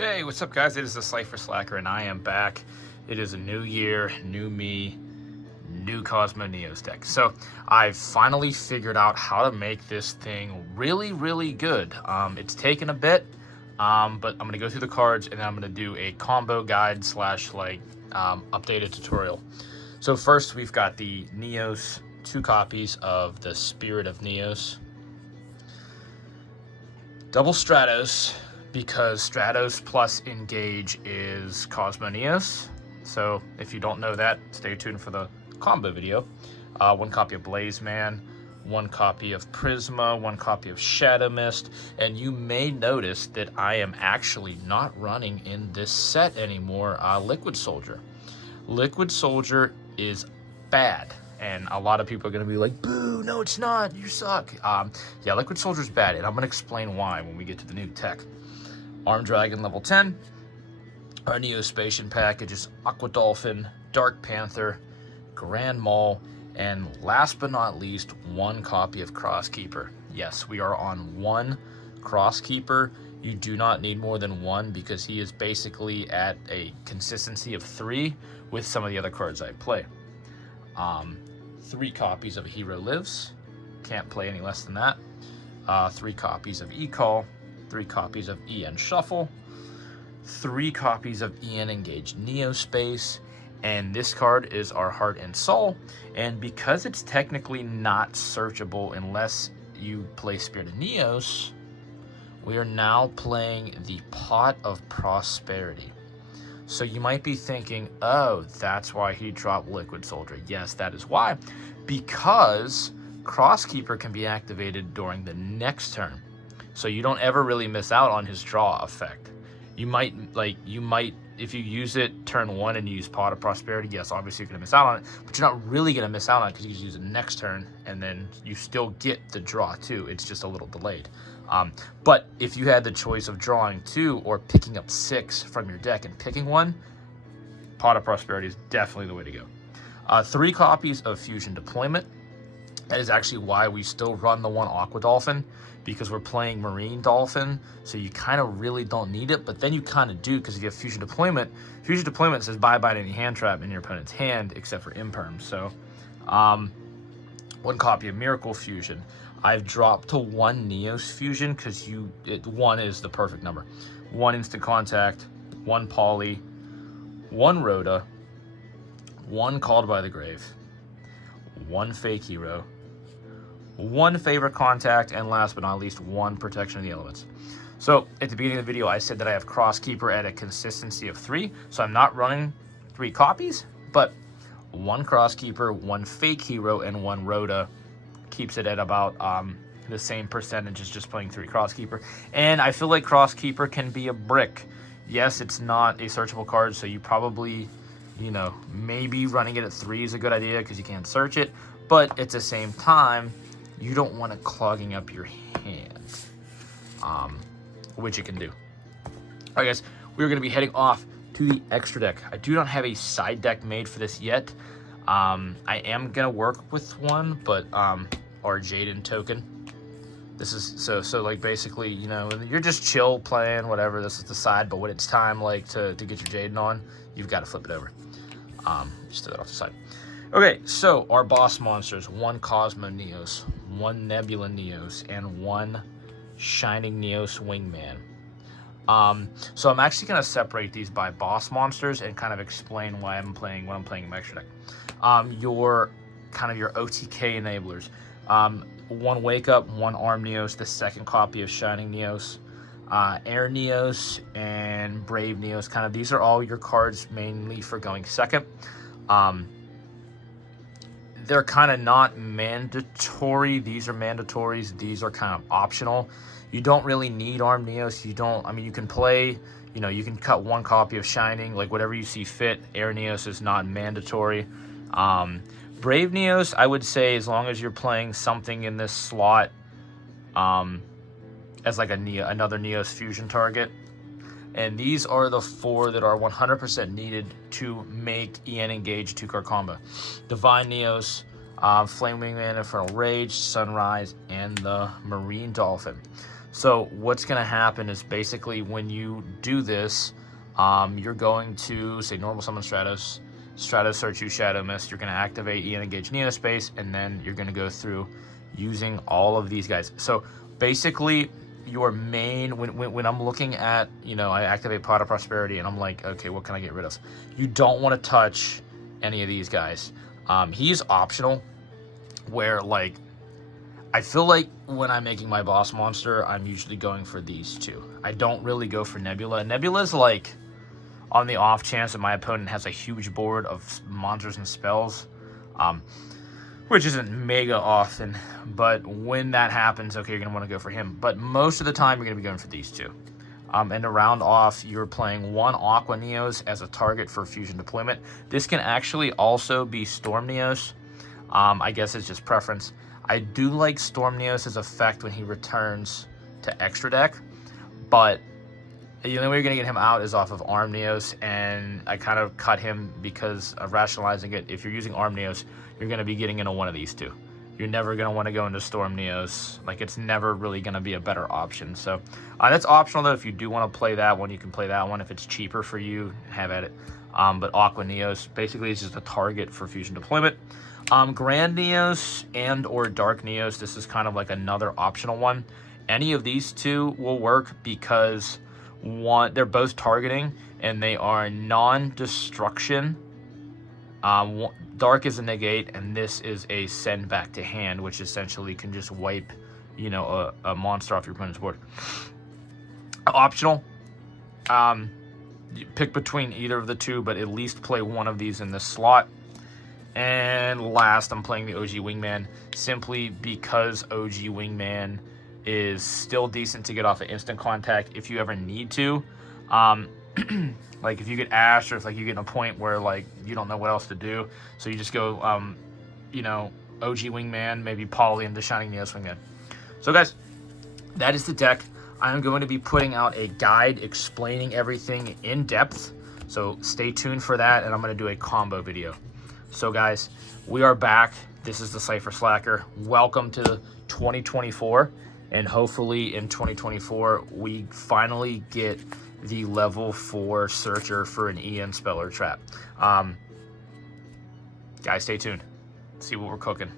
Hey, what's up guys? It is the Cypher Slacker and I am back. It is a new year, new me, new Cosmo Neos deck. So I've finally figured out how to make this thing really good. It's taken a bit, but I'm going to go through the cards and then I'm going to do a combo guide slash updated tutorial. So first we've got the Neos, 2 copies of the Spirit of Neos. Double Stratos, because Stratos plus Engage is Cosmo Neos. So if you don't know that, stay tuned for the combo video. 1 copy of Blazeman, 1 copy of Prisma, 1 copy of Shadow Mist, and you may notice that I am actually not running in this set anymore Liquid Soldier. Liquid Soldier is bad, and a lot of people are going to be like, boo, no it's not, you suck. Yeah, Liquid Soldier's bad, and I'm going to explain why when we get to the new tech. Armed Dragon level 10. Our Neospatian package is Aqua Dolphin, Dark Panther, Grand Maul, and last but not least, 1 copy of Crosskeeper. Yes, we are on 1 Crosskeeper. You do not need more than 1 because he is basically at a consistency of 3 with some of the other cards I play. 3 copies of Hero Lives. Can't play any less than that. 3 copies of E-Call. 3 copies of EN Shuffle, 3 copies of EN Engage Neospace, and this card is our Heart and Soul. And because it's technically not searchable unless you play Spirit of Neos, we are now playing the Pot of Prosperity. So you might be thinking, oh, that's why he dropped Liquid Soldier. Yes, that is why. Because Crosskeeper can be activated during the next turn. So you don't ever really miss out on his draw effect. You might, if you use it turn 1 and you use Pot of Prosperity, yes, obviously you're going to miss out on it, but you're not really going to miss out on it because you can use it next turn, and then you still get the draw too. It's just a little delayed. But if you had the choice of drawing 2 or picking up 6 from your deck and picking 1, Pot of Prosperity is definitely the way to go. 3 copies of Fusion Deployment. That is actually why we still run the 1 Aqua Dolphin, because we're playing Marine Dolphin, so you kind of really don't need it, but then you kind of do, because if you have Fusion Deployment says bye-bye to any hand trap in your opponent's hand, except for Imperm. So, 1 copy of Miracle Fusion. I've dropped to 1 Neos Fusion, because 1 is the perfect number. 1 Instant Contact, 1 Poly, 1 Rhoda, 1 Called by the Grave, 1 Fake Hero, 1 Favorite Contact, and last but not least, 1 Protection of the Elements. So at the beginning of the video, I said that I have Crosskeeper at a consistency of 3. So I'm not running 3 copies, but 1 Crosskeeper, 1 Fake Hero, and 1 Rhoda keeps it at about the same percentage as just playing 3 Crosskeeper. And I feel like Crosskeeper can be a brick. Yes, it's not a searchable card, so you probably, maybe running it at 3 is a good idea because you can't search it. But at the same time, you don't want it clogging up your hand, which it can do. All right, guys, we're going to be heading off to the extra deck. I do not have a side deck made for this yet. I am going to work with one, but our Jaden token. This is so like basically, you're just chill playing, whatever. This is the side, but when it's time to get your Jaden on, you've got to flip it over. Just throw that off the side. Okay, so our boss monsters, 1 Cosmo Neos, 1 Nebula Neos, and 1 Shining Neos Wingman. So I'm actually going to separate these by boss monsters and kind of explain why I'm playing what I'm playing in my extra deck. Your OTK enablers. 1 Wake Up, 1 Arm Neos, the 2nd copy of Shining Neos, Air Neos, and Brave Neos. These are all your cards mainly for going 2nd. They're kind of not mandatory. These are mandatories. These are kind of optional. You don't really need Arm Neos. You can play, you can cut 1 copy of Shining, like whatever you see fit. Air Neos is not mandatory. Brave Neos, I would say, as long as you're playing something in this slot as like another Neos fusion target. And these are the 4 that are 100% needed to make EN Engage 2-card combo. Divine Neos, Flame Wingman, Infernal Rage, Sunrise, and the Marine Dolphin. So what's going to happen is basically when you do this, you're going to say normal summon Stratos, Search You, Shadow Mist. You're going to activate Ian Engage Neospace, and then you're going to go through using all of these guys. So basically, your main, when I'm looking at, I activate Pot of Prosperity, and I'm like, okay, what can I get rid of? You don't want to touch any of these guys. He's optional, where like, I feel like when I'm making my boss monster, I'm usually going for these two. I don't really go for Nebula. Nebula's like, on the off chance that my opponent has a huge board of monsters and spells, which isn't mega often, but when that happens, okay, you're going to want to go for him. But most of the time, you're going to be going for these two. And to round off, you're playing 1 Aqua Neos as a target for fusion deployment. This can actually also be Storm Neos. I guess it's just preference. I do like Storm Neos' effect when he returns to extra deck, but the only way you're going to get him out is off of Arm Neos, and I kind of cut him because of rationalizing it. If you're using Arm Neos, you're going to be getting into one of these two. You're never going to want to go into Storm Neos. Like, it's never really going to be a better option. So that's optional, though. If you do want to play that one, you can play that one. If it's cheaper for you, have at it. But Aqua Neos basically is just a target for fusion deployment. Grand Neos and or Dark Neos, this is kind of like another optional one. Any of these two will work because they're both targeting and they are non-destruction. Dark is a negate, and this is a send back to hand, which essentially can just wipe, a monster off your opponent's board. Optional. You pick between either of the two, but at least play one of these in this slot. And last, I'm playing the OG Wingman, simply because OG Wingman is still decent to get off of instant contact if you ever need to. Like if you get Ash, or if like you get in a point where like you don't know what else to do, so you just go, OG Wingman, maybe Poly into Shining Neos Wingman. So guys, that is the deck. I am going to be putting out a guide explaining everything in depth, so stay tuned for that, and I'm going to do a combo video. So guys, we are back. This is the Cypher Slacker. Welcome to 2024, and hopefully in 2024 we finally get the level 4 searcher for an EN Speller Trap. Guys, stay tuned. See what we're cooking.